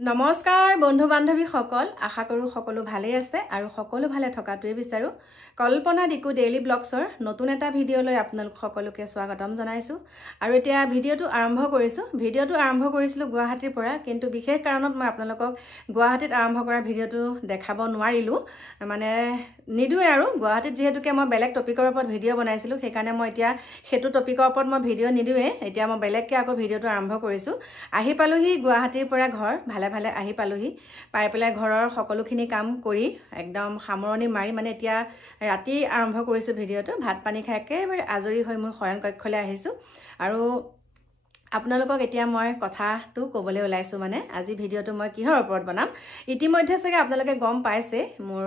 নমস্কাৰ বন্ধু বান্ধৱী সকল আশা কৰো সকলো ভালে আছে আৰু সকলো ভালে থকাটোৱে বিচাৰো কল্পনা দিকু ডেইলি ব্লগছৰ নতুন এটা ভিডিঅ' লৈ আপোনালোক সকলোকে স্বাগতম জনাইছো আৰু এতিয়া ভিডিঅ'টো আৰম্ভ কৰিছিলো গুৱাহাটীৰ পৰা কিন্তু বিশেষ কাৰণত মই আপোনালোকক গুৱাহাটীত আৰম্ভ কৰা ভিডিঅ'টো দেখাব নোৱাৰিলো মানে নিদুৱে আৰু গুৱাহাটীত যেহেতুকে মই বেলেগ টপিকৰ ওপৰত ভিডিঅ' বনাইছিলো সেইকাৰণে মই এতিয়া হেতু টপিকৰ ওপৰত মই ভিডিঅ' নিদুৱে এতিয়া মই বেলেগকে আকৌ ভিডিঅ'টো আৰম্ভ কৰিছো আহি পালোহি গুৱাহাটীৰ পৰা ঘৰ ভালে আহি পালোহি পাই পেলাই ঘৰৰ সকলোখিনি কাম কৰি একদম সামৰণি মাৰি মানে এতিয়া ৰাতি আৰম্ভ কৰিছো ভিডিঅ'টো ভাত পানী খাই একেবাৰে আজৰি হৈ মোৰ শয়ন কক্ষলৈ আহিছো আৰু আপোনালোকক এতিয়া মই কথাটো ক'বলৈ ওলাইছো মানে আজি ভিডিঅ'টো মই কিহৰ ওপৰত বনাম ইতিমধ্যে চাগে আপোনালোকে গম পাইছে মোৰ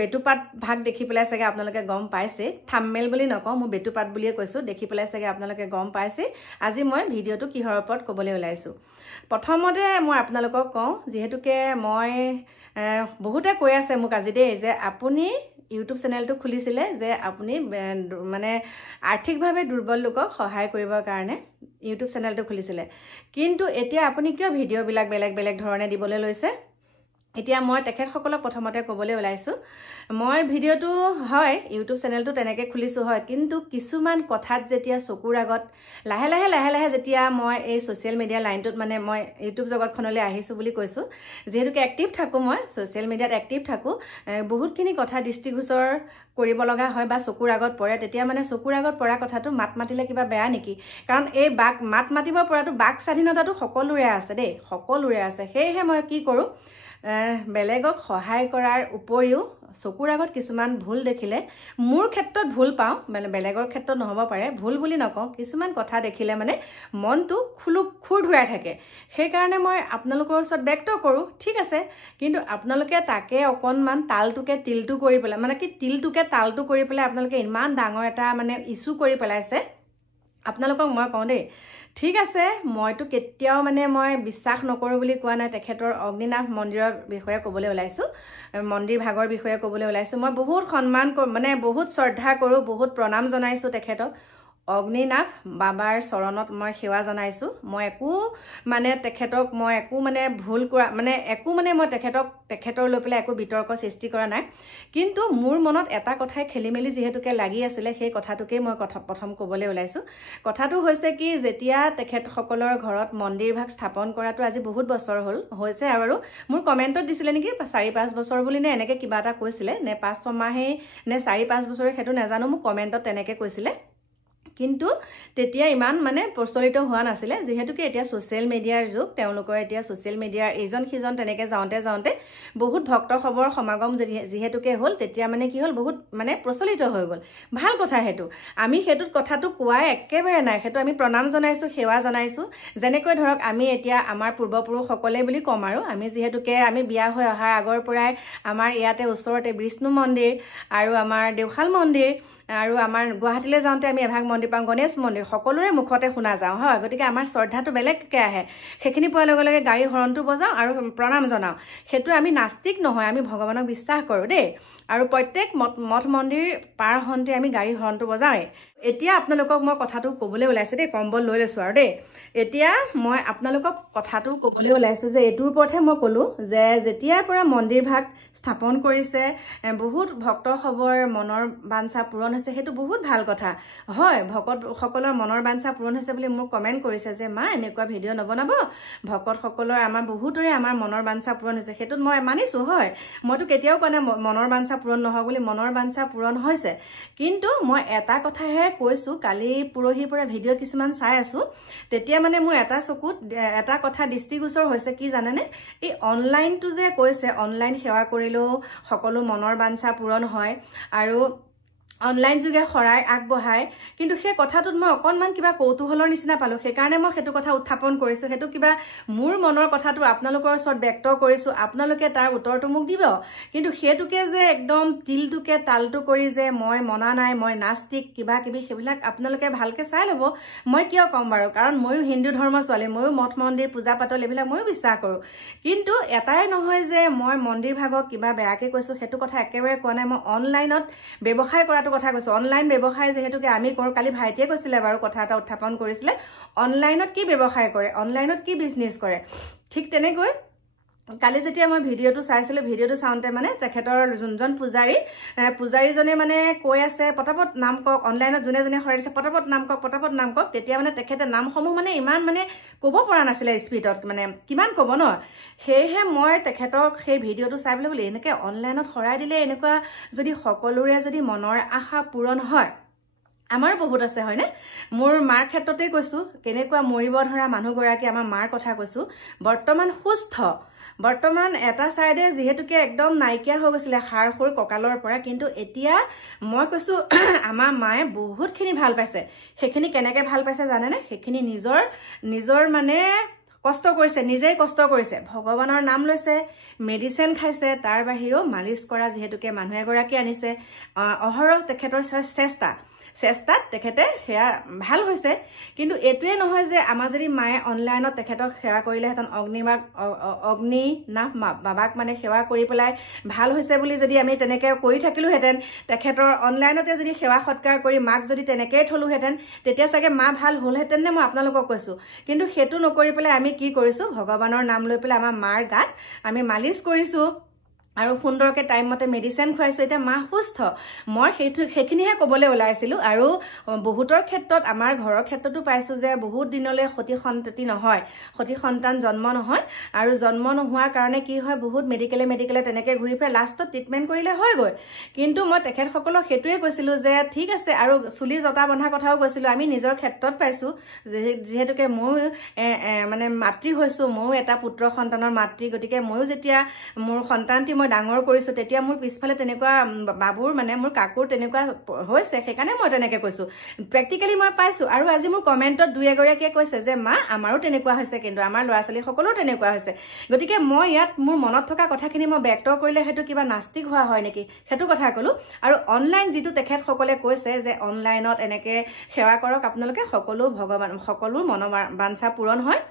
বেটুপাত ভাগ দেখি পেলাই চাগে আপোনালোকে গম পাইছে থাম্বনেল বুলি নকওঁ মই বেটুপাত বুলিয়ে কৈছো দেখি পেলাই চাগে আপোনালোকে গম পাইছে আজি মই ভিডিঅ'টো কিহৰ ওপৰত ক'বলৈ ওলাইছো প্ৰথমতে মই আপোনালোকক কওঁ যেহেতুকে মই বহুতে কৈ আছে মোক আজি দেই যে আপুনি ইউটিউব চেনেলটো খুলিছিলে যে আপুনি মানে আৰ্থিকভাৱে দুৰ্বল লোকক সহায় কৰিবৰ কাৰণে ইউটিউব চেনেলটো খুলিছিলে কিন্তু এতিয়া আপুনি কিয় ভিডিঅ'বিলাক বেলেগ ধৰণে দিবলৈ লৈছে এতিয়া মই তেখেতসকলক প্ৰথমতে ক'বলৈ ওলাইছো মই ভিডিঅ'টো হয় ইউটিউব চেনেলটো তেনেকৈ খুলিছো হয় কিন্তু কিছুমান কথাত যেতিয়া চকুৰ আগত লাহে লাহে যেতিয়া মই এই ছ'চিয়েল মিডিয়া লাইনটোত মানে মই ইউটিউব জগতখনলৈ আহিছো বুলি কৈছো যেহেতুকে এক্টিভ থাকো মই ছ'চিয়েল মিডিয়াত এক্টিভ থাকো বহুতখিনি কথা দৃষ্টিগোচৰ কৰিব লগা হয় বা চকুৰ আগত পৰে তেতিয়া মানে চকুৰ আগত পৰা কথাটো মাত মাতিলে কিবা বেয়া নেকি কাৰণ এই মাত মাতিব পৰাটো বাক স্বাধীনতাটো সকলোৰে আছে দেই সকলোৰে আছে সেয়েহে মই কি কৰো বেলেগক সহায় কৰাৰ উপৰিও চকুৰ আগত কিছুমান ভুল দেখিলে মোৰ ক্ষেত্ৰত ভুল পাওঁ মানে বেলেগৰ ক্ষেত্ৰত নহব পাৰে ভুল বুলি নকওঁ কিছুমান কথা দেখিলে মানে মনটো খুৰ ধুৱাই থাকে সেইকাৰণে মই আপোনালোকৰ ওচৰত ব্যক্ত কৰো ঠিক আছে কিন্তু আপোনালোকে তাকে অকণমান তালটোকে তিলটো কৰি পেলাই মানে কি তিলটোকে তালটো কৰি পেলাই আপোনালোকে ইমান ডাঙৰ এটা মানে ইছ্যু কৰি পেলাইছে আপোনালোকক মই কওঁ দেই ঠিক আছে মইতো কেতিয়াও মানে মই বিশ্বাস নকৰো বুলি কোৱা নাই তেখেতৰ অগ্নিনাভ মন্দিৰৰ বিষয়ে ক'বলৈ ওলাইছো মন্দিৰ ভাগৰ বিষয়ে ক'বলৈ ওলাইছো মই বহুত সন্মান মানে বহুত শ্ৰদ্ধা কৰো বহুত প্ৰণাম জনাইছো তেখেতক অগ্নিনাভ বাবাৰ চৰণত মই সেৱা জনাইছো মই একো মানে তেখেতক মই একো মানে ভুল কৰা মানে একো মানে মই তেখেতৰ লৈ পেলাই একো বিতৰ্ক সৃষ্টি কৰা নাই কিন্তু মোৰ মনত এটা কথাই খেলিমেলি যেহেতুকে লাগি আছিলে সেই কথাটোকেই মই প্ৰথম ক'বলৈ ওলাইছো কথাটো হৈছে কি যেতিয়া তেখেতসকলৰ ঘৰত মন্দিৰ ভাগ স্থাপন কৰাটো আজি বহুত বছৰ হৈছে আৰু মোৰ কমেণ্টত দিছিলে নেকি 4-5 বছৰ বুলি নে এনেকৈ কিবা এটা কৈছিলে নে 5-6 মাহে নে 4-5 বছৰে সেইটো নাজানো মোক কমেণ্টত তেনেকৈ কৈছিলে কিন্তু তেতিয়া ইমান মানে প্ৰচলিত হোৱা নাছিলে যেহেতুকে এতিয়া ছ'চিয়েল মিডিয়াৰ যুগ তেওঁলোকৰ এতিয়া ছ'চিয়েল মিডিয়াৰ ইজন সিজন তেনেকৈ যাওঁতে বহুত ভক্ত খবৰ সমাগম যেহেতুকে হ'ল তেতিয়া মানে কি হ'ল বহুত মানে প্ৰচলিত হৈ গ'ল ভাল কথা সেইটো আমি সেইটোত কথাটো কোৱাই একেবাৰে নাই সেইটো আমি প্ৰণাম জনাইছো সেৱা জনাইছো যেনেকৈ ধৰক আমি এতিয়া আমাৰ পূৰ্বপুৰুষসকলে বুলি ক'ম আৰু আমি যেহেতুকে আমি বিয়া হৈ অহাৰ আগৰ পৰাই আমাৰ ইয়াতে ওচৰতে বিষ্ণু মন্দিৰ আৰু আমাৰ দেওশাল মন্দিৰ আৰু আমাৰ গুৱাহাটীলৈ যাওঁতে আমি এভাগ মন্দিৰ পাওঁ গণেশ মন্দিৰ সকলোৰে মুখতে শুনা যাওঁ হয় গতিকে আমাৰ শ্ৰদ্ধাটো বেলেগকৈ আহে সেইখিনি পোৱাৰ লগে লগে গাড়ী হৰণটো বজাওঁ আৰু প্ৰণাম জনাওঁ সেইটো আমি নাস্তিক নহয় আমি ভগৱানক বিশ্বাস কৰোঁ দেই আৰু প্ৰত্যেক মঠ মন্দিৰ পাৰ হওঁতে আমি গাড়ী হৰণটো বজাওঁৱেই এতিয়া আপোনালোকক মই কথাটো ক'বলৈ ওলাইছো দেই কম্বল লৈ লৈছো আৰু দেই এতিয়া মই আপোনালোকক কথাটো ক'বলৈ ওলাইছো যে এইটোৰ ওপৰতহে মই ক'লো যে যেতিয়াৰ পৰা মন্দিৰ ভাগ স্থাপন কৰিছে বহুত ভক্ত খবৰ মনৰ বাঞ্ছা পূৰণ হৈছে সেইটো বহুত ভাল কথা হয় ভকতসকলৰ মনৰ বাঞ্ছা পূৰণ হৈছে বুলি মোক কমেণ্ট কৰিছে যে মা এনেকুৱা ভিডিঅ' নবনাব ভকতসকলৰ আমাৰ বহুতৰে আমাৰ মনৰ বাঞ্ছা পূৰণ হৈছে সেইটোত মই মানিছো হয় মইতো কেতিয়াও কোৱা নাই মনৰ বাঞ্ছা পূৰণ নহওক বুলি মনৰ বাঞ্ছা পূৰণ হৈছে কিন্তু মই এটা কথাহে কৈছো কালি পৰহিৰ পৰা ভিডিঅ' কিছুমান চাই আছো তেতিয়া মানে মোৰ এটা চকুত এটা কথা দৃষ্টিগোচৰ হৈছে কি জানেনে এই অনলাইনটো যে কৈছে অনলাইন সেৱা কৰিলেও সকলো মনৰ বাঞ্ছা পূৰণ হয় আৰু অনলাইন যুগে শৰাই আগবঢ়ায় কিন্তু সেই কথাটোত মই অকণমান কিবা কৌতূহলৰ নিচিনা পালো সেইকাৰণে মই সেইটো কথা উত্থাপন কৰিছো সেইটো কিবা মোৰ মনৰ কথাটো আপোনালোকৰ ওচৰত ব্যক্ত কৰিছো আপোনালোকে তাৰ উত্তৰটো মোক দিব কিন্তু সেইটোকে যে একদম তিলটোকে তালটো কৰি যে মই মনা নাই মই নাস্তিক কিবা কিবি সেইবিলাক আপোনালোকে ভালকে চাই ল'ব মই কিয় ক'ম বাৰু কাৰণ ময়ো হিন্দু ধৰ্মৰ ছোৱালী ময়ো মঠ মন্দিৰ পূজা পাতল এইবিলাক ময়ো বিশ্বাস কৰোঁ কিন্তু এটাই নহয় যে মই মন্দিৰ ভাগক কিবা বেয়াকৈ কৈছো সেইটো কথা একেবাৰে কোৱা নাই মই অনলাইনত ব্যৱসায় কৰাটো কথা কৈছো অনলাইন ব্যৱসায় যেহেতুকে আমি কৰো কালি ভাইটিয়ে কৈছিলে বাৰু কথা এটা উত্থাপন কৰিছিলে অনলাইনত কি ব্যৱসায় কৰে অনলাইনত কি বিজনেছ কৰে ঠিক তেনেকৈ কালি যেতিয়া মই ভিডিঅ'টো চাইছিলোঁ ভিডিঅ'টো চাওঁতে মানে তেখেতৰ যোনজন পূজাৰীজনে মানে কৈ আছে পটাপট নাম কওক অনলাইনত যোনে যোনে হৰাই দিছে পটাপট নাম কওক তেতিয়া মানে তেখেতে নামসমূহ মানে ইমান মানে ক'ব পৰা নাছিলে স্পীডত মানে কিমান ক'ব ন সেয়েহে মই তেখেতক সেই ভিডিঅ'টো চাই পেলাই বোলে এনেকৈ অনলাইনত হৰাই দিলে এনেকুৱা যদি সকলোৰে যদি মনৰ আশা পূৰণ হয় আমাৰ বহুত আছে হয়নে মোৰ মাৰ ক্ষেত্ৰতে কৈছো কেনেকুৱা মৰিব ধৰা মানুহগৰাকী আমাৰ মাৰ কথা কৈছো বৰ্তমান সুস্থ বৰ্তমান এটা সাইডে যেহেতুকে একদম নাইকিয়া হৈ গৈছিলে হাড় কঁকালৰ পৰা কিন্তু এতিয়া মই কৈছো আমাৰ মায়ে বহুতখিনি ভাল পাইছে সেইখিনি কেনেকৈ ভাল পাইছে জানে নে সেইখিনি নিজৰ মানে কষ্ট কৰিছে নিজেই কষ্ট কৰিছে ভগৱানৰ নাম লৈছে মেডিচিন খাইছে তাৰ বাহিৰেও মালিশ কৰা যেহেতুকে মানুহ এগৰাকী আনিছে অহৰহ তেখেতৰ চেষ্টাত তেখেতে সেয়া ভাল হৈছে কিন্তু এটোৱে নহয় যে আমাৰ যদি মায়ে অনলাইনত তেখেতক সেৱা কৰিলেহেঁতেন অগ্নিনাভ বাবাক মানে সেৱা কৰি পেলাই ভাল হৈছে বুলি যদি আমি তেনেকৈ কৰি থাকিলোহেঁতেন তেখেতৰ অনলাইনতে যদি সেৱা সৎকাৰ কৰি মাক যদি তেনেকৈয়ে থলোহেঁতেন তেতিয়া চাগে মা ভাল হ'লহেঁতেন নে মই আপোনালোকক কৈছোঁ কিন্তু সেইটো নকৰি পেলাই আমি কি কৰিছোঁ ভগৱানৰ নাম লৈ পেলাই আমাৰ মাৰ গাত আমি মালিচ কৰিছোঁ আৰু সুন্দৰকৈ টাইম মতে মেডিচিন খুৱাইছো এতিয়া মা সুস্থ মই সেইখিনিহে ক'বলৈ ওলাইছিলোঁ আৰু বহুতৰ ক্ষেত্ৰত আমাৰ ঘৰৰ ক্ষেত্ৰতো পাইছোঁ যে বহুত দিনলৈ সতি সন্তান জন্ম নহয় আৰু জন্ম নোহোৱাৰ কাৰণে কি হয় বহুত মেডিকেলে তেনেকৈ ঘূৰি ফুৰে লাষ্টত ট্ৰিটমেণ্ট কৰিলে হয়গৈ কিন্তু মই তেখেতসকলক সেইটোৱে কৈছিলোঁ যে ঠিক আছে আৰু চুলি জটা বন্ধা কথাও কৈছিলোঁ আমি নিজৰ ক্ষেত্ৰত পাইছোঁ যিহেতুকে ময়ো মানে মাতৃ হৈছোঁ ময়ো এটা পুত্ৰ সন্তানৰ মাতৃ গতিকে ময়ো যেতিয়া মোৰ সন্তানটি মই ডাঙৰ কৰিছো তেতিয়া মোৰ পিছফালে তেনেকুৱা বাবুৰ মানে মোৰ কাকুৰ তেনেকুৱা হৈছে সেইকাৰণে মই তেনেকৈ কৈছো প্ৰেক্টিকেলি মই পাইছো আৰু আজি মোৰ কমেণ্টত দুই এগৰাকীয়ে কৈছে যে মা আমাৰো তেনেকুৱা হৈছে কিন্তু আমাৰ ল'ৰা ছোৱালী সকলো তেনেকুৱা হৈছে গতিকে মই ইয়াত মোৰ মনত থকা কথাখিনি মই ব্যক্ত কৰিলে সেইটো কিবা নাস্তিক হোৱা হয় নেকি সেইটো কথা ক'লো আৰু অনলাইন যিটো তেখেতসকলে কৈছে যে অনলাইনত এনেকৈ সেৱা কৰক আপোনালোকে সকলো মনোবাঞ্ছা পূৰণ হয়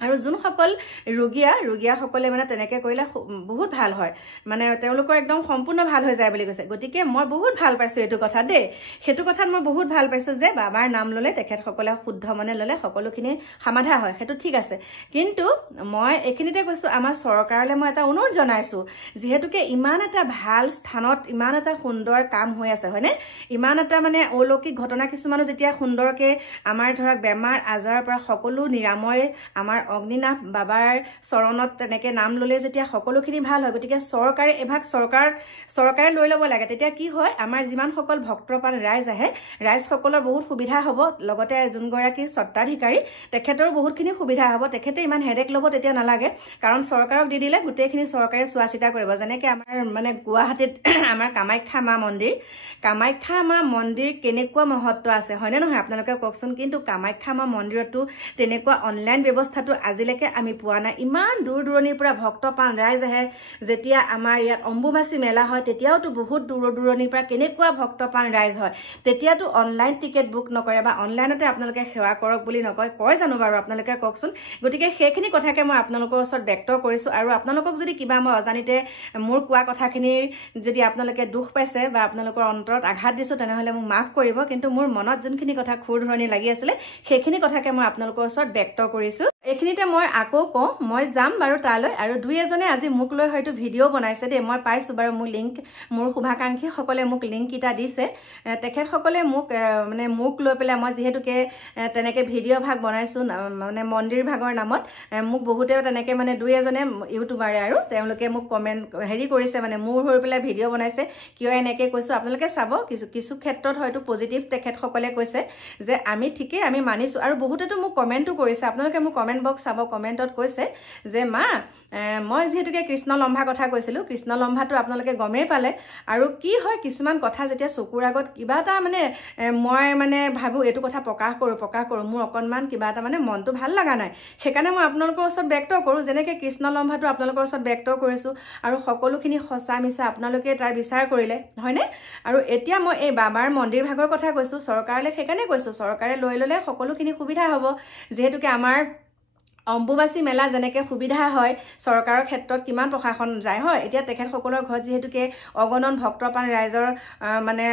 আৰু যোনসকল ৰোগীয়াসকলে মানে তেনেকৈ কৰিলে বহুত ভাল হয় মানে তেওঁলোকৰ একদম সম্পূৰ্ণ ভাল হৈ যায় বুলি কৈছে গতিকে মই বহুত ভাল পাইছোঁ এইটো কথা দেই সেইটো কথাত মই বহুত ভাল পাইছোঁ যে বাবাৰ নাম ল'লে তেখেতসকলে শুদ্ধ মনে ল'লে সকলোখিনি সমাধা হয় সেইটো ঠিক আছে কিন্তু মই এইখিনিতে কৈছোঁ আমাৰ চৰকাৰলৈ মই এটা অনুৰোধ জনাইছোঁ যিহেতুকে ইমান এটা ভাল স্থানত ইমান এটা সুন্দৰ কাম হৈ আছে হয়নে ইমান এটা মানে অলৌকিক ঘটনা কিছুমানো যেতিয়া সুন্দৰকৈ আমাৰ ধৰক বেমাৰ আজাৰৰ পৰা সকলো নিৰাময় আমাৰ অগ্নিনাভ বাবাৰ চৰণত তেনেকৈ নাম ল'লে যেতিয়া সকলোখিনি ভাল হয় গতিকে চৰকাৰে এভাগ চৰকাৰে লৈ ল'ব লাগে তেতিয়া কি হয় আমাৰ যিমানসকল ভক্তপ্ৰাণ ৰাইজ আহে ৰাইজসকলৰ বহুত সুবিধা হ'ব লগতে যোনগৰাকী স্বত্বাধিকাৰী তেখেতৰো বহুতখিনি সুবিধা হ'ব তেখেতে ইমান হেডেক ল'ব তেতিয়া নালাগে কাৰণ চৰকাৰক দি দিলে গোটেইখিনি চৰকাৰে চোৱা চিতা কৰিব যেনেকৈ আমাৰ মানে গুৱাহাটীত আমাৰ কামাখ্যা মা মন্দিৰ কেনেকুৱা মহত্ব আছে হয়নে নহয় আপোনালোকে কওকচোন কিন্তু কামাখ্যা মা মন্দিৰতো তেনেকুৱা অনলাইন ব্যৱস্থাটো আজিলৈকে আমি পোৱা নাই ইমান দূৰ দূৰণিৰ পৰা ভক্তপ্ৰাণ ৰাইজ আহে যেতিয়া আমাৰ ইয়াত অম্বুবাচী মেলা হয় তেতিয়াওতো বহুত দূৰণিৰ পৰা কেনেকুৱা ভক্তপ্ৰাণ ৰাইজ হয় তেতিয়াতো অনলাইন টিকেট বুক নকৰে বা অনলাইনতে আপোনালোকে সেৱা কৰক বুলি কয় জানো বাৰু আপোনালোকে কওকচোন গতিকে সেইখিনি কথাকে মই আপোনালোকৰ ওচৰত ব্যক্ত কৰিছোঁ আৰু আপোনালোকক যদি কিবা মই অজানিতে মোৰ কোৱা কথাখিনিৰ যদি আপোনালোকে দুখ পাইছে বা আপোনালোকৰ অন্তৰত আঘাত দিছোঁ তেনেহ'লে মোক মাফ কৰিব কিন্তু মোৰ মনত যোনখিনি কথা খুৰ ধৰণি লাগি আছিলে সেইখিনি কথাকে মই আপোনালোকৰ ওচৰত ব্যক্ত কৰিছোঁ এইখিনিতে মই আকৌ কওঁ মই যাম বাৰু তালৈ আৰু দুই এজনে আজি মোক লৈ হয়তো ভিডিঅ' বনাইছে দেই মই পাইছোঁ বাৰু মোৰ শুভাকাংক্ষীসকলে মোক লিংককেইটা দিছে তেখেতসকলে মোক লৈ পেলাই মই যিহেতুকে তেনেকৈ ভিডিঅ' ভাগ বনাইছোঁ মানে মন্দিৰ ভাগৰ নামত মোক বহুতে তেনেকৈ মানে দুই এজনে ইউটিউবাৰে আৰু তেওঁলোকে মোক কমেণ্ট কৰিছে মানে মোৰ হৈ পেলাই ভিডিঅ' বনাইছে কিয় এনেকৈ কৈছোঁ আপোনালোকে চাব কিছু ক্ষেত্ৰত হয়তো পজিটিভ তেখেতসকলে কৈছে যে আমি ঠিকেই আমি মানিছোঁ আৰু বহুতেতো মোক কমেণ্টো কৰিছে আপোনালোকে মোক কমেণ্ট বক্স চাব কমেণ্টত কৈছে যে মা মই যিহেতুকে কৃষ্ণ লম্ভা কথা কৈছিলোঁ কৃষ্ণ লম্ভাটো আপোনালোকে গমেই পালে আৰু কি হয় কিছুমান কথা যেতিয়া চকুৰ আগত কিবা এটা মানে মই মানে ভাবোঁ এইটো কথা প্ৰকাশ কৰোঁ মোৰ অকণমান কিবা এটা মানে মনটো ভাল লগা নাই সেইকাৰণে মই আপোনালোকৰ ওচৰত ব্যক্ত কৰোঁ যেনেকৈ কৃষ্ণ লম্ভাটো আপোনালোকৰ ওচৰত ব্যক্ত কৰিছোঁ আৰু সকলোখিনি সঁচা মিছা আপোনালোকে তাৰ বিচাৰ কৰিলে হয়নে আৰু এতিয়া মই এই বাবাৰ মন্দিৰ ভাগৰ কথা কৈছোঁ চৰকাৰলৈ সেইকাৰণে কৈছোঁ চৰকাৰে লৈ ল'লে সকলোখিনি সুবিধা হ'ব যিহেতুকে আমাৰ অম্বুবাচী মেলা যেনেকৈ সুবিধা হয় চৰকাৰৰ ক্ষেত্ৰত কিমান প্ৰশাসন যায় হয় এতিয়া তেখেতসকলৰ ঘৰত যিহেতুকে অগণন ভক্তপ্ৰাণ ৰাইজৰ মানে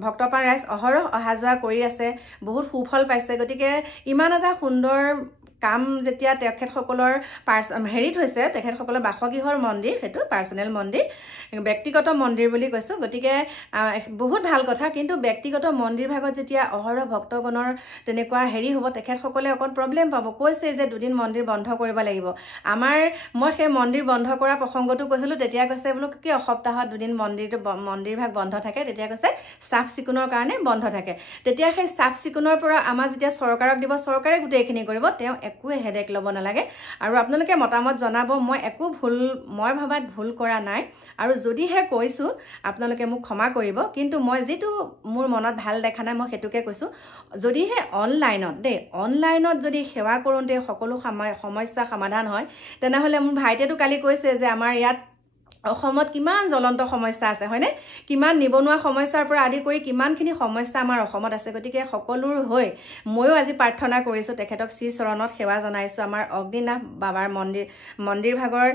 ভক্তপ্ৰাণ ৰাইজ অহৰহ অহা যোৱা কৰি আছে বহুত সুফল পাইছে গতিকে ইমান এটা সুন্দৰ কাম যেতিয়া তেখেতসকলৰ হেৰিত হৈছে তেখেতসকলৰ বাসগৃহৰ মন্দিৰ সেইটো পাৰ্চনেল মন্দিৰ ব্যক্তিগত মন্দিৰ বুলি কৈছোঁ গতিকে বহুত ভাল কথা কিন্তু ব্যক্তিগত মন্দিৰ ভাগত যেতিয়া অহৰহ ভক্তগণৰ তেনেকুৱা হেৰি হ'ব তেখেতসকলে অকণ প্ৰব্লেম পাব কৈছে যে দুদিন মন্দিৰ বন্ধ কৰিব লাগিব মই সেই মন্দিৰ বন্ধ কৰা প্ৰসংগটো কৈছিলোঁ তেতিয়া কৈছে বোলো কি সপ্তাহত দুদিন মন্দিৰ ভাগ বন্ধ থাকে তেতিয়া কৈছে চাফ চিকুণৰ কাৰণে বন্ধ থাকে তেতিয়া সেই চাফ চিকুণৰ পৰা আমাৰ যেতিয়া চৰকাৰক দিব চৰকাৰে গোটেইখিনি কৰিব তেওঁ একোৱে হেডেক ল'ব নালাগে আৰু আপোনালোকে মতামত জনাব মই ভাবাত ভুল কৰা নাই আৰু যদিহে কৈছোঁ আপোনালোকে মোক ক্ষমা কৰিব কিন্তু মই যিটো মোৰ মনত ভাল দেখা নাই মই সেইটোকে কৈছোঁ যদিহে অনলাইনত যদি সেৱা কৰোঁতে সকলো সমস্যা সমাধান হয় তেনেহ'লে মোৰ ভাইটিয়েতো কালি কৈছে যে আমাৰ ইয়াত অসমত কিমান জ্বলন্ত সমস্যা আছে হয়নে কিমান নিবনুৱা সমস্যাৰ পৰা আদি কৰি কিমানখিনি সমস্যা আমাৰ অসমত আছে গতিকে সকলোৰ হৈ ময়ো আজি প্ৰাৰ্থনা কৰিছোঁ তেখেতক শ্ৰী চৰণত সেৱা জনাইছোঁ আমাৰ অগ্নিনাভ বাবাৰ মন্দিৰ ভাগৰ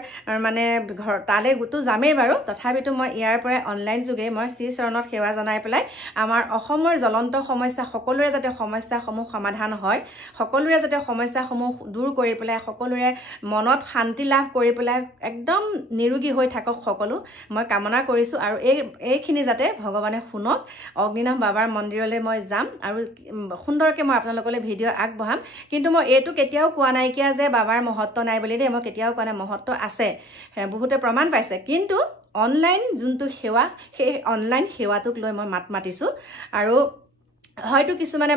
মানে ঘৰ তালৈ গোটো যামেই বাৰু তথাপিতো মই ইয়াৰ পৰাই অনলাইন যোগে মই শ্ৰী চৰণত সেৱা জনাই পেলাই আমাৰ অসমৰ জ্বলন্ত সমস্যা সকলোৰে যাতে সমস্যাসমূহ সমাধান হয় সকলোৰে যাতে সমস্যাসমূহ দূৰ কৰি পেলাই সকলোৰে মনত শান্তি লাভ কৰি পেলাই একদম নিৰোগী হৈ থাকক সকলো মই কামনা কৰিছোঁ আৰু এইখিনি যাতে ভগৱানে শুনক অগ্নিনাভ বাবাৰ মন্দিৰলৈ মই যাম আৰু সুন্দৰকৈ মই আপোনালোকলৈ ভিডিঅ' আগবঢ়াম কিন্তু মই এইটো কেতিয়াও কোৱা নাইকিয়া যে বাবাৰ মহত্ব নাই বুলি দেই মই কেতিয়াও কোৱা নাই মহত্ব আছে বহুতে প্ৰমাণ পাইছে কিন্তু অনলাইন যোনটো সেৱা সেই অনলাইন সেৱাটোক লৈ মই মাতিছোঁ আৰু হয়তো কিছুমানে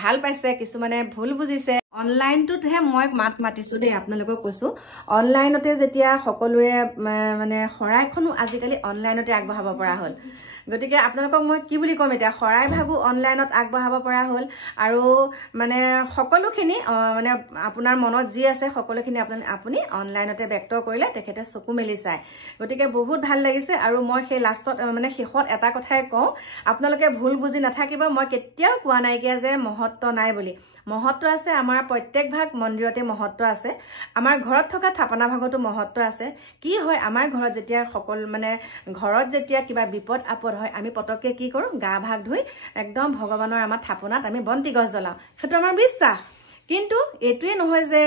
ভাল পাইছে কিছুমানে ভুল বুজিছে অনলাইনটোতহে মই মাতিছোঁ দেই আপোনালোকক কৈছোঁ অনলাইনতে যেতিয়া সকলোৰে মানে শৰাইখনো আজিকালি অনলাইনতে আগবঢ়াব পৰা হ'ল গতিকে আপোনালোকক মই কি বুলি ক'ম এতিয়া শৰাই ভাগো অনলাইনত আগবঢ়াব পৰা হ'ল আৰু মানে সকলোখিনি মানে আপোনাৰ মনত যি আছে সকলোখিনি আপুনি অনলাইনতে ব্যক্ত কৰিলে তেখেতে চকু মেলি চায় গতিকে বহুত ভাল লাগিছে আৰু মই সেই লাষ্টত মানে শেষত এটা কথাই কওঁ আপোনালোকে ভুল বুজি নাথাকিব মই কেতিয়াও কোৱা নাইকিয়া যে মহত্ব নাই বুলি মহত্ব আছে আমাৰ প্ৰত্যেক ভাগ মন্দিৰতে মহত্ব আছে আমাৰ ঘৰত থকা থাপনা ভাগতো মহত্ব আছে কি হয় আমাৰ ঘৰত যেতিয়া ঘৰত যেতিয়া কিবা বিপদ আপদ হয় আমি পটককে কি কৰোঁ গা ভাগ ধুই একদম ভগৱানৰ আমাৰ থাপনাত আমি বন্তি গছ জ্বলাওঁ সেইটো আমাৰ বিশ্বাস কিন্তু এইটোৱে নহয় যে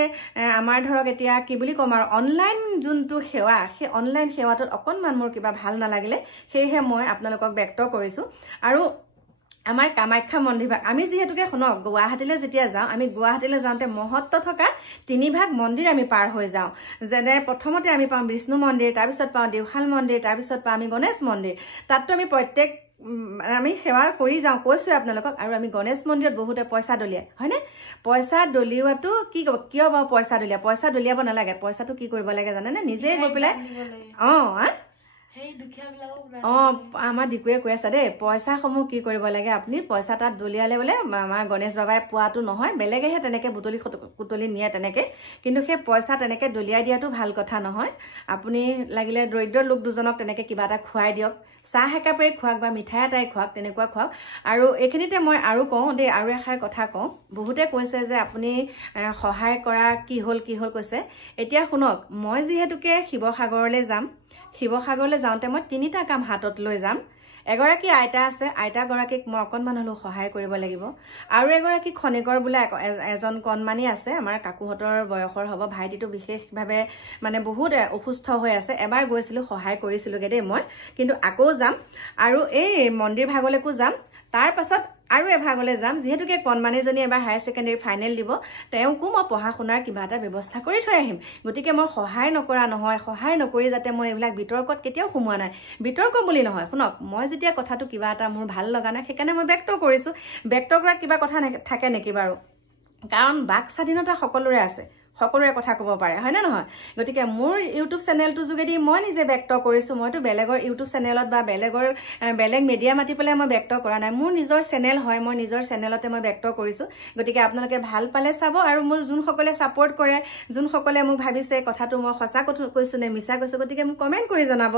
আমাৰ ধৰক এতিয়া কি বুলি ক'ম আৰু অনলাইন যোনটো সেৱা সেই অনলাইন সেৱাটোত অকণমান মোৰ কিবা ভাল নালাগিলে সেয়েহে মই আপোনালোকক ব্যক্ত কৰিছোঁ আৰু আমাৰ কামাখ্যা মন্দিৰ ভাগ আমি যিহেতুকে শুনক গুৱাহাটীলৈ যেতিয়া যাওঁ আমি গুৱাহাটীলৈ যাওঁতে মহত্ব থকা 3 ভাগ মন্দিৰ আমি পাৰ হৈ যাওঁ যেনে প্ৰথমতে আমি পাওঁ বিষ্ণু মন্দিৰ তাৰপিছত পাওঁ দেওশাল মন্দিৰ তাৰপিছত পাওঁ আমি গণেশ মন্দিৰ তাততো আমি প্ৰত্যেক আমি সেৱা কৰি যাওঁ কৈছোঁ আপোনালোকক আৰু আমি গণেশ মন্দিৰত বহুতে পইচা দলিয়াই হয়নে পইচা দলিওৱাটো কিয় বাৰু পইচা দলিয়াব নালাগে পইচাটো কি কৰিব লাগে জানেনে নিজে গৈ পেলাই আমাৰ দিকুৱে কৈ আছে দেই পইচাসমূহ কি কৰিব লাগে আপুনি পইচা তাত দলিয়ালে বোলে আমাৰ গণেশ বাবাই পোৱাটো নহয় বেলেগেহে তেনেকৈ কুটলি নিয়ে তেনেকৈ কিন্তু সেই পইচা তেনেকৈ দলিয়াই দিয়াটো ভাল কথা নহয় আপুনি লাগিলে দৰিদ্ৰ লোক দুজনক তেনেকৈ কিবা এটা খুৱাই দিয়ক চাহ একাপেই খুৱাওক বা মিঠাই এটাই খুৱাওক তেনেকুৱা খুৱাওক আৰু এইখিনিতে মই আৰু কওঁ দেই আৰু এষাৰ কথা কওঁ বহুতে কৈছে যে আপুনি সহায় কৰা কি হ'ল কৈছে এতিয়া শুনক মই যিহেতুকে শিৱসাগৰলৈ যাওঁতে মই 3টা কাম হাতত লৈ যাম এগৰাকী আইতা আছে আইতাগৰাকীক মই অকণমান হ'লেও সহায় কৰিব লাগিব আৰু এগৰাকী খনিকৰ বোলে এজন কণমানি আছে আমাৰ কাকুহঁতৰ বয়সৰ হ'ব ভাইটিটো বিশেষভাৱে মানে বহুত অসুস্থ হৈ আছে এবাৰ গৈছিলোঁ সহায় কৰিছিলোঁগৈ দেই মই কিন্তু আকৌ যাম আৰু এই মন্দিৰ ভাগলৈকো যাম তাৰ পাছত আৰু এভাগলৈ যাম যিহেতুকে কণমানিজনী এবাৰ হায়াৰ ছেকেণ্ডেৰী ফাইনেল দিব তেওঁকো মই পঢ়া শুনাৰ কিবা এটা ব্যৱস্থা কৰি থৈ আহিম গতিকে মই সহায় নকৰা নহয় সহায় নকৰি যাতে মই এইবিলাক বিতৰ্কত কেতিয়াও সোমোৱা নাই বিতৰ্ক বুলি নহয় শুনক মই যেতিয়া কথাটো কিবা এটা মোৰ ভাল লগা নাই সেইকাৰণে মই ব্যক্ত কৰিছোঁ ব্যক্ত কৰাত কিবা কথা থাকে নেকি বাৰু কাৰণ বাক স্বাধীনতা সকলোৰে আছে সকলোৰে কথা ক'ব পাৰে হয়নে নহয় গতিকে মোৰ ইউটিউব চেনেলটো যোগেদি মই নিজে ব্যক্ত কৰিছোঁ মইতো বেলেগৰ ইউটিউব চেনেলত বা বেলেগ মিডিয়া মাতি পেলাই মই ব্যক্ত কৰা নাই মোৰ নিজৰ চেনেল হয় মই নিজৰ চেনেলতে মই ব্যক্ত কৰিছোঁ গতিকে আপোনালোকে ভাল পালে চাব আৰু মোৰ যোনসকলে ছাপোৰ্ট কৰে যোনসকলে মোক ভাবিছে কথাটো মই সঁচা কৈছোঁ নে মিছা কৈছোঁ গতিকে মোক কমেণ্ট কৰি জনাব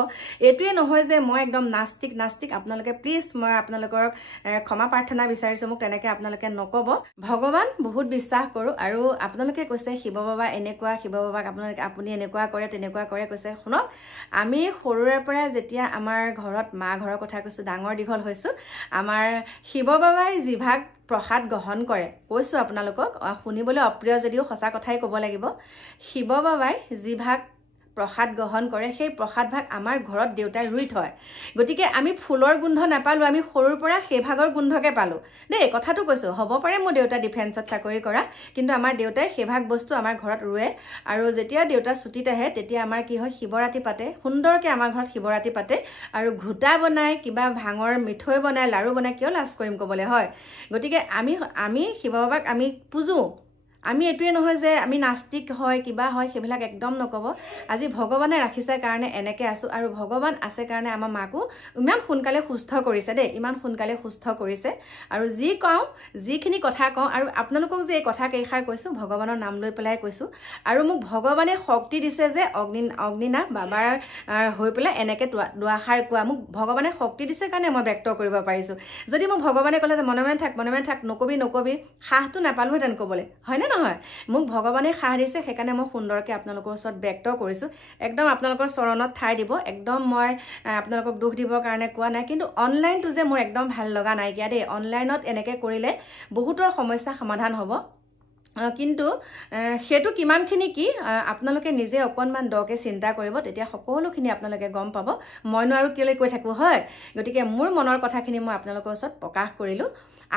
এইটোৱে নহয় যে মই একদম নাস্তিক আপোনালোকে প্লিজ মই আপোনালোকৰ ক্ষমা প্ৰাৰ্থনা বিচাৰিছোঁ মোক তেনেকৈ আপোনালোকে নক'ব ভগৱান বহুত বিশ্বাস কৰোঁ আৰু আপোনালোকে কৈছে শিৱ বাবা এনেকুৱা শিৱ বাবাক আপুনি এনেকুৱা কৰে তেনেকুৱা কৰে কৈছে শুনক আমি সৰুৰে পৰা যেতিয়া আমাৰ ঘৰত মা ঘৰৰ কথা কৈছোঁ ডাঙৰ দীঘল হৈছোঁ আমাৰ শিৱ বাবাই যিভাগ প্ৰসাদ গ্ৰহণ কৰে কৈছোঁ আপোনালোকক শুনিবলৈ অপ্ৰিয় যদিও সঁচা কথাই ক'ব লাগিব শিৱ বাবাই যিভাগ প্ৰসাদ গ্ৰহণ কৰে সেই প্ৰসাদ ভাগ আমাৰ ঘৰত দেউতাই ৰুই থয় গতিকে আমি ফুলৰ গোন্ধ নাপালোঁ আমি সৰুৰ পৰা সেই ভাগৰ গোন্ধকে পালোঁ দেই কথাটো কৈছোঁ হ'ব পাৰে মোৰ দেউতা ডিফেন্সত চাকৰি কৰা কিন্তু আমাৰ দেউতাই সেই ভাগ বস্তু আমাৰ ঘৰত ৰুৱে আৰু যেতিয়া দেউতা ছুটিত আহে তেতিয়া আমাৰ কি হয় শিৱৰাত্ৰি পাতে সুন্দৰকৈ আমাৰ ঘৰত শিৱৰাত্ৰি পাতে আৰু ঘোটা বনায় কিবা ভাঙৰ মিঠৈ বনায় লাড়ু বনায় কিয় লাজ কৰিম ক'বলৈ হয় গতিকে আমি শিৱ বাবাক আমি পূজোঁ আমি এটোৱে নহয় যে আমি নাস্তিক হয় কিবা হয় সেইবিলাক একদম নকব আজি ভগৱানে ৰাখিছে কাৰণে এনেকে আছো আৰু ভগৱান আছে কাৰণে আমাৰ মাকো ইমান সোনকালে সুস্থ কৰিছে দেই ইমান সোনকালে সুস্থ কৰিছে আৰু যি কওঁ যিখিনি কথা কওঁ আৰু আপোনালোকক যে এই কথা কেইষাৰ কৈছো ভগৱানৰ নাম লৈ পেলাই কৈছো আৰু মোক ভগৱানে শক্তি দিছে যে অগ্নিনা বাবাৰ হৈ পেলাই এনেকে দুআষাৰ কোৱা মোক ভগৱানে শক্তি দিছে কাৰণে মই ব্যক্ত কৰিব পাৰিছো যদি মোক ভগৱানে ক'লে যে মনে মনে থাক নকবি সাহটো নাপালোহেঁতেন ক'বলৈ হয়নে নহয় মোক ভগৱানে সাহ দিছে সেইকাৰণে মই সুন্দৰকৈ আপোনালোকৰ ওচৰত ব্যক্ত কৰিছোঁ একদম আপোনালোকৰ চৰণত ঠাই দিব একদম মই আপোনালোকক দুখ দিবৰ কাৰণে কোৱা নাই কিন্তু অনলাইনটো যে মোৰ একদম ভাল লগা নাইকিয়া দেই অনলাইনত এনেকৈ কৰিলে বহুতৰ সমস্যা সমাধান হ'ব কিন্তু সেইটো কিমানখিনি কি আপোনালোকে নিজে অকণমান দকে চিন্তা কৰিব তেতিয়া সকলোখিনি আপোনালোকে গম পাব মইনো আৰু কেলৈ কৈ থাকোঁ হয় গতিকে মোৰ মনৰ কথাখিনি মই আপোনালোকৰ ওচৰত প্ৰকাশ কৰিলোঁ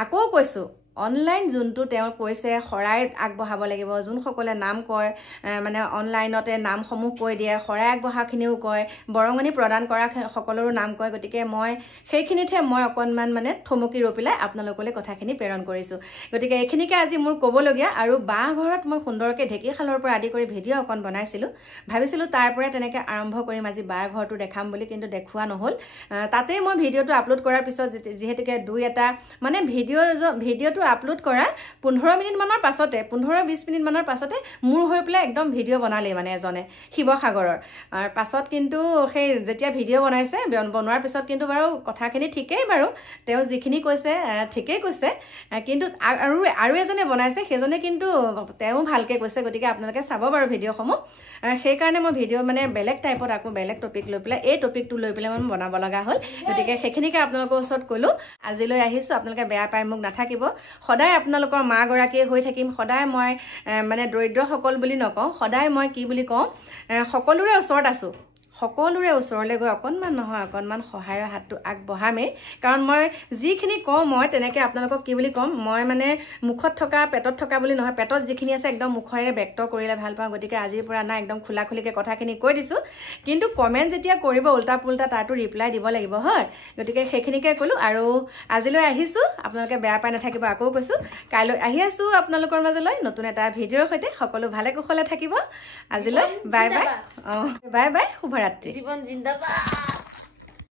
আকৌ কৈছোঁ অনলাইন যোনটো তেওঁ কৈছে শৰাই আগবঢ়াব লাগিব যোনসকলে নাম কয় মানে অনলাইনতে নামসমূহ কৈ দিয়ে শৰাই আগবঢ়াখিনিও কয় বৰঙণি প্ৰদান কৰা সকলৰো নাম কয় গতিকে মই সেইখিনিতহে মই অকণমান মানে থমকি ৰৈ পেলাই আপোনালোকলৈ কথাখিনি প্ৰেৰণ কৰিছোঁ গতিকে এইখিনিকে আজি মোৰ ক'বলগীয়া আৰু বাঁহ ঘৰত মই সুন্দৰকৈ ঢেঁকীশালৰ পৰা আদি কৰি ভিডিঅ' অকণ বনাইছিলোঁ ভাবিছিলোঁ তাৰ পৰা তেনেকৈ আৰম্ভ কৰিম আজি বাঁহ ঘৰটো দেখাম বুলি কিন্তু দেখুওৱা নহ'ল তাতেই মই ভিডিঅ'টো আপলোড কৰাৰ পিছত যিহেতুকে দুই এটা মানে ভিডিঅ'টো আপলোড কৰা 15 মিনিট মানৰ পাছতে 15-20 মিনিট মানৰ পাছতে মোৰ হৈ পেলাই একদম ভিডিঅ' বনালে মানে এজনে শিৱসাগৰৰ পাছত কিন্তু সেই যেতিয়া ভিডিঅ' বনাইছে বনোৱাৰ পিছত কিন্তু বাৰু কথাখিনি ঠিকেই বাৰু তেওঁ যিখিনি কৈছে ঠিকেই কৈছে কিন্তু আৰু এজনে বনাইছে সেইজনে কিন্তু তেওঁ ভালকৈ কৈছে গতিকে আপোনালোকে চাব বাৰু ভিডিঅ'সমূহ সেইকাৰণে মই ভিডিঅ' মানে বেলেগ টাইপত আকৌ বেলেগ টপিক লৈ পেলাই এই টপিকটো লৈ পেলাই মই বনাব লগা হ'ল গতিকে সেইখিনিকে আপোনালোকৰ ওচৰত ক'লোঁ আজিলৈ আহিছোঁ আপোনালোকে বেয়া পাই মোক নাথাকিব সদায় আপোনালোকৰ মাগৰাকীয়ে হৈ থাকিম সদায় মই মানে দৰিদ্ৰসকল বুলি নকওঁ সদায় মই কি বুলি কওঁ সকলোৰে ওচৰত আছোঁ সকলোৰে ওচৰলৈ গৈ অকণমান নহয় অকণমান সহায়ৰ হাতটো আগবঢ়ামেই কাৰণ মই যিখিনি কওঁ মই তেনেকৈ আপোনালোকক কি বুলি ক'ম মই মানে মুখত থকা পেটত থকা বুলি নহয় পেটত যিখিনি আছে একদম মুখেৰে ব্যক্ত কৰিলে ভাল পাওঁ গতিকে আজিৰ পৰা না একদম খোলা খুলিকৈ কথাখিনি কৈ দিছোঁ কিন্তু কমেণ্ট যেতিয়া কৰিব উল্টা পুল্টা তাতো ৰিপ্লাই দিব লাগিব হয় গতিকে সেইখিনিকে ক'লোঁ আৰু আজিলৈ আহিছোঁ আপোনালোকে বেয়া পাই নাথাকিব আকৌ কৈছোঁ কাইলৈ আহি আছোঁ আপোনালোকৰ মাজলৈ নতুন এটা ভিডিঅ'ৰ সৈতে সকলো ভালে কুশলে থাকিব আজিলৈ বাই বাই বাই বাই শুভৰাত্ৰি জীবন জিন্দাবাদ।